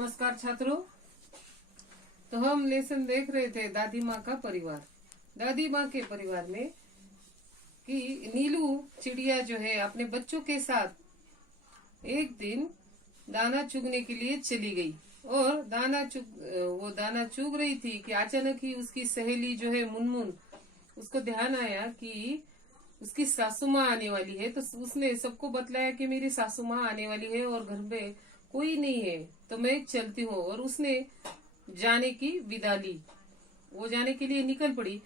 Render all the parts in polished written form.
नमस्कार छात्रों। तो हम लेसन देख रहे थे दादी माँ का परिवार। दादी माँ के परिवार में कि नीलू चिड़िया जो है अपने बच्चों के साथ एक दिन दाना चुगने के लिए चली गई और वो दाना चुग रही थी कि अचानक ही उसकी सहेली जो है मुनमुन, उसको ध्यान आया कि उसकी सासू माँ आने वाली है। तो उसने सबको बतलाया कि मेरी सासू माँ आने वाली है और घर में कोई नहीं है, तो मैं चलती हूँ। और उसने जाने की विदा ली, वो जाने के लिए निकल पड़ी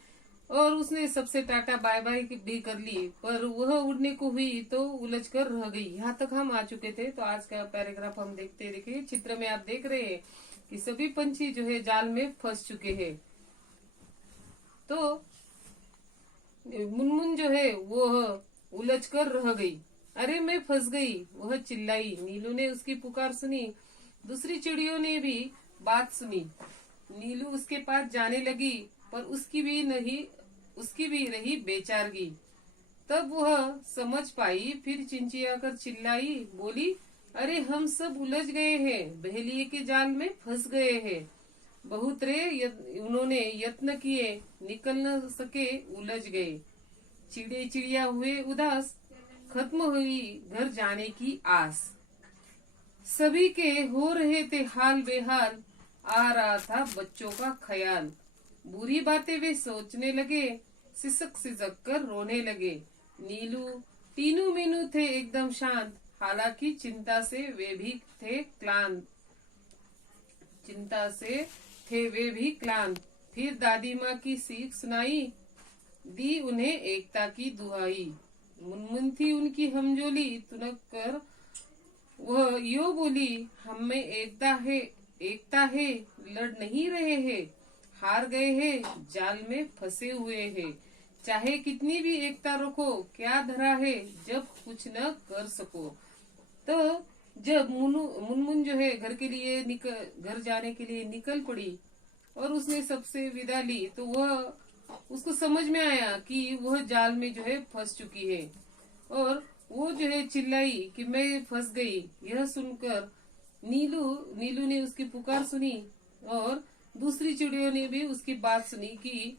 और उसने सबसे टाटा बाय बाय भी कर ली। पर वह उड़ने को हुई तो उलझ कर रह गई। यहाँ तक हम आ चुके थे। तो आज का पैराग्राफ हम देखिए चित्र में आप देख रहे हैं कि सभी पंछी जो है जाल में फंस चुके हैं। तो मुनमुन जो है वो उलझ कर रह गई। अरे मैं फंस गई, वह चिल्लाई। नीलू ने उसकी पुकार सुनी। दूसरी चिड़ियों ने भी बात सुनी। नीलू उसके पास जाने लगी पर उसकी भी रही बेचारगी। तब वह समझ पाई, फिर चिंचियाकर चिल्लाई, बोली, अरे हम सब उलझ गए हैं, बहेलिए के जाल में फंस गए हैं। बहुत रे उन्होंने यत्न किए, निकल न सके, उलझ गए। चिड़े चिड़िया हुए उदास, खत्म हुई घर जाने की आस। सभी के हो रहे थे हाल बेहाल, आ रहा था बच्चों का ख्याल। बुरी बातें वे सोचने लगे, सिसक सिसक कर रोने लगे। नीलू तीनों मीनू थे एकदम शांत, हालांकि चिंता से वे भी क्लांत। फिर दादी माँ की सीख सुनाई, दी उन्हें एकता की दुहाई। मुनमुन थी उनकी हमजोली, तुनक कर वह यो बोली, हम में एकता है, लड़ नहीं रहे हैं, हार गए हैं, जाल में फंसे हुए हैं। चाहे कितनी भी एकता रखो, क्या धरा है जब कुछ न कर सको। तो जब मुनमुन जो है घर जाने के लिए निकल पड़ी और उसने सबसे विदा ली, तो वह उसको समझ में आया कि वह जाल में जो है फंस चुकी है और वो जो है चिल्लाई कि मैं फंस गई। यह सुनकर नीलू ने उसकी पुकार सुनी और दूसरी चिड़ियों ने भी उसकी बात सुनी कि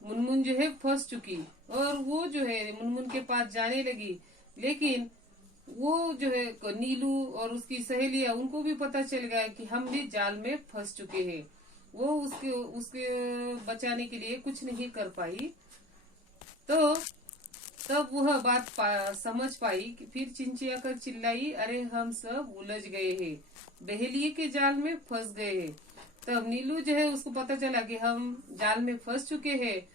मुनमुन जो है फंस चुकी, और वो जो है मुनमुन के पास जाने लगी। लेकिन वो जो है नीलू और उसकी सहेलियां, उनको भी पता चल गया कि हम भी जाल में फंस चुके हैं। वो उसके बचाने के लिए कुछ नहीं कर पाई। तो तब वह बात समझ पाई कि फिर चिंचिया कर चिल्लाई, अरे हम सब उलझ गए हैं, बहेलिए के जाल में फंस गए हैं। तब नीलू जो है उसको पता चला कि हम जाल में फंस चुके हैं।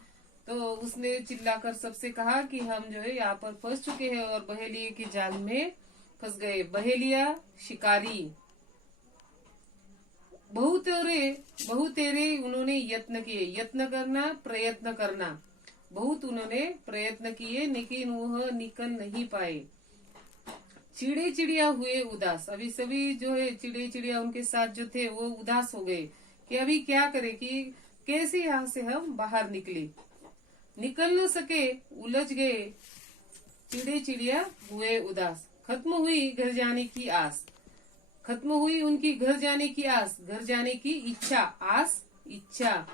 तो उसने चिल्लाकर सबसे कहा कि हम जो है यहाँ पर फंस चुके हैं और बहेलिए के जाल में फंस गए। बहेलिया शिकारी बहुतेरे उन्होंने प्रयत्न करना, बहुत उन्होंने प्रयत्न किए लेकिन वह निकल नहीं पाए। चिड़े चिड़िया हुए उदास। अभी सभी जो है चिड़े चिड़िया उनके साथ जो थे वो उदास हो गए कि अभी क्या करें, कि कैसे यहाँ से हम बाहर निकल न सके, उलझ गए। चिड़े चिड़िया हुए उदास। खत्म हुई घर जाने की आस, खत्म हुई उनकी घर जाने की आस, घर जाने की इच्छा।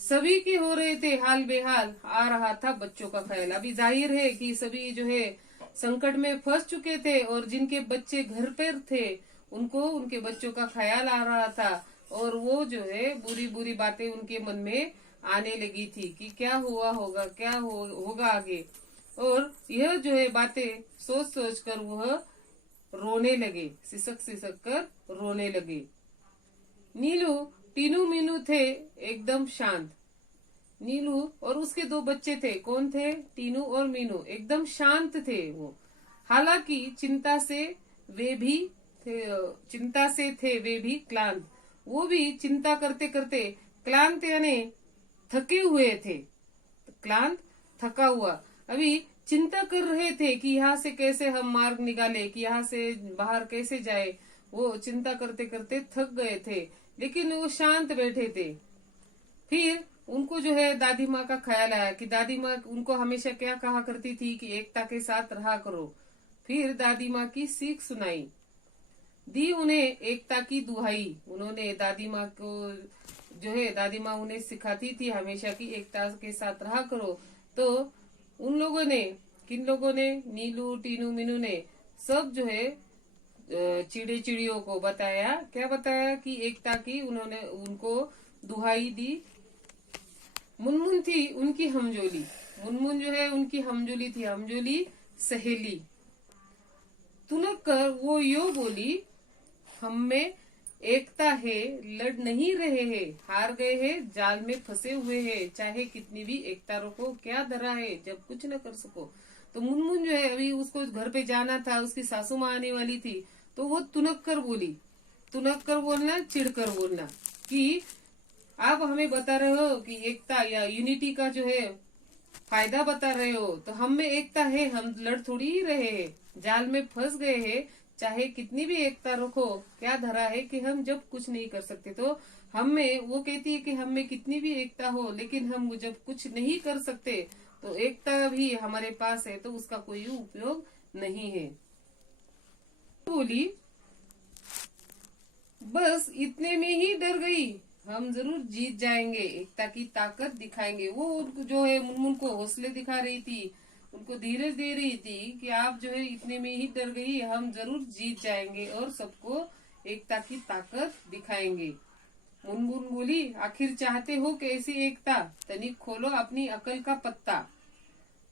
सभी के हो रहे थे हाल बेहाल, आ रहा था बच्चों का ख्याल। अभी जाहिर है कि सभी जो है संकट में फंस चुके थे और जिनके बच्चे घर पर थे उनको उनके बच्चों का ख्याल आ रहा था। और वो जो है बुरी बुरी बातें उनके मन में आने लगी थी कि क्या होगा, होगा आगे। और यह जो है बातें सोच सोच कर वह रोने लगे, सिसक सिसक कर रोने लगे। नीलू तीनों मीनू थे एकदम शांत। नीलू और उसके दो बच्चे थे, कौन थे, टीनू और मीनू, एकदम शांत थे वो। हालांकि चिंता से थे वे भी क्लांत। वो भी चिंता करते करते क्लांत यानी थके हुए थे। क्लांत थका हुआ, अभी चिंता कर रहे थे कि यहाँ से कैसे हम मार्ग निकाले, कि यहाँ से बाहर कैसे जाए। वो चिंता करते करते थक गए थे लेकिन वो शांत बैठे थे। फिर उनको जो है दादी माँ का ख्याल आया कि दादी माँ उनको हमेशा क्या कहा करती थी कि एकता के साथ रहा करो। फिर दादी माँ की सीख सुनाई, दी उन्हें एकता की दुहाई। उन्होंने दादी माँ को जो है, दादी माँ उन्हें सिखाती थी हमेशा की एकता के साथ रहा करो। तो उन लोगों ने, किन लोगों ने, नीलू, टीनू, मीनू ने सब जो है चिड़े चिड़ियों को बताया, क्या बताया कि एकता की उन्होंने उनको दुहाई दी। मुनमुन थी उनकी हमजोली, मुनमुन जो है उनकी हमजोली थी, हमजोली सहेली। तुनक कर वो यो बोली, हम में एकता है, लड़ नहीं रहे हैं, हार गए हैं, जाल में फंसे हुए हैं, चाहे कितनी भी एकता रखो, क्या धरा है जब कुछ न कर सको। तो मुनमुन जो है अभी उसको घर पे जाना था, उसकी सासू माँ आने वाली थी, तो वो तुनक कर बोली, तुनक कर बोलना, चिढ़कर बोलना कि आप हमें बता रहे हो कि एकता या यूनिटी का जो है फायदा बता रहे हो, तो हम में एकता है, हम लड़ थोड़ी ही रहे हैं, जाल में फंस गए हैं, चाहे कितनी भी एकता रखो, क्या धरा है कि हम जब कुछ नहीं कर सकते। तो हम में, वो कहती है कि हम में कितनी भी एकता हो, लेकिन हम जब कुछ नहीं कर सकते तो एकता भी हमारे पास है तो उसका कोई उपयोग नहीं है। बोली, बस इतने में ही डर गई, हम जरूर जीत जाएंगे, एकता की ताकत दिखाएंगे। वो उनको जो है मुनमुन को हौसले दिखा रही थी, उनको धीरज दे रही थी कि आप जो है इतने में ही डर गई, हम जरूर जीत जाएंगे और सबको एकता की ताकत दिखाएंगे। मुनमुन बोली, आखिर चाहते हो कैसी एकता, तनिक खोलो अपनी अकल का पत्ता।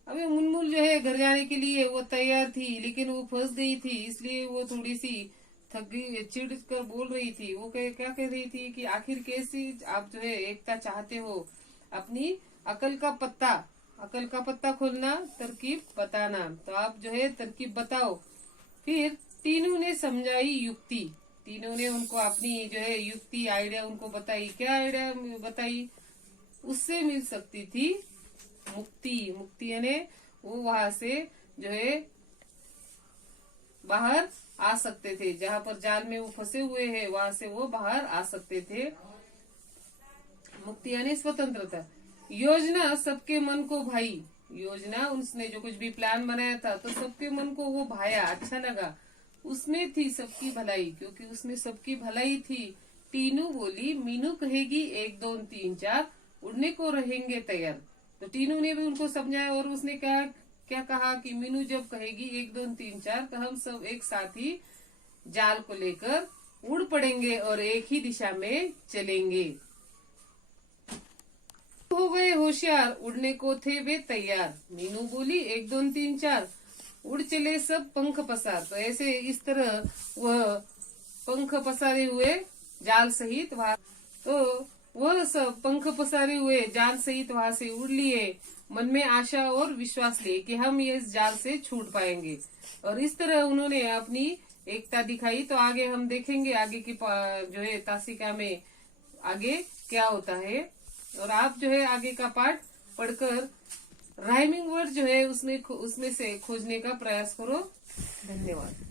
अबे मुनमुन जो है घर जाने के लिए वो तैयार थी, लेकिन वो फंस गई थी, इसलिए वो थोड़ी सी थक गई, चिढ़ कर बोल रही थी। वो क्या कह रही थी कि आखिर कैसी आप जो है एकता चाहते हो, अपनी अकल का पत्ता, अकल का पत्ता खोलना, तरकीब बताना, तो आप जो है तरकीब बताओ। फिर तीनों ने समझाई युक्ति, तीनों ने उनको अपनी जो है युक्ति, आइडिया उनको बताई। क्या आइडिया बताई, उससे मिल सकती थी मुक्ति, मुक्ति यानी वो वहां से जो है बाहर आ सकते थे, जहां पर जाल में वो फंसे हुए हैं वहां से वो बाहर आ सकते थे। मुक्ति यानी स्वतंत्रता। योजना सबके मन को भाई, योजना उसने जो कुछ भी प्लान बनाया था तो सबके मन को वो भाया, अच्छा लगा, उसमें थी सबकी भलाई, क्योंकि उसमें सबकी भलाई थी। टीनू बोली, मीनू कहेगी 1 2 3 4, उड़ने को रहेंगे तैयार। तो टीनू ने भी उनको समझाया और उसने क्या क्या कहा कि मीनू जब कहेगी 1 2 3 4 तो हम सब एक साथ ही जाल को लेकर उड़ पड़ेंगे और एक ही दिशा में चलेंगे। हो गए होशियार, उड़ने को थे वे तैयार। मीनू बोली 1 2 3 4, उड़ चले सब पंख पसार। तो ऐसे इस तरह वह पंख पसारे हुए जाल सहित वहां, तो वह सब पंख पसारे हुए जाल सहित वहां से उड़ लिए, मन में आशा और विश्वास लिए कि हम ये इस जाल से छूट पाएंगे। और इस तरह उन्होंने अपनी एकता दिखाई। तो आगे हम देखेंगे आगे की जो है तासिका में आगे क्या होता है। और आप जो है आगे का पाठ पढ़कर राइमिंग वर्ड जो है उसमें से खोजने का प्रयास करो। धन्यवाद।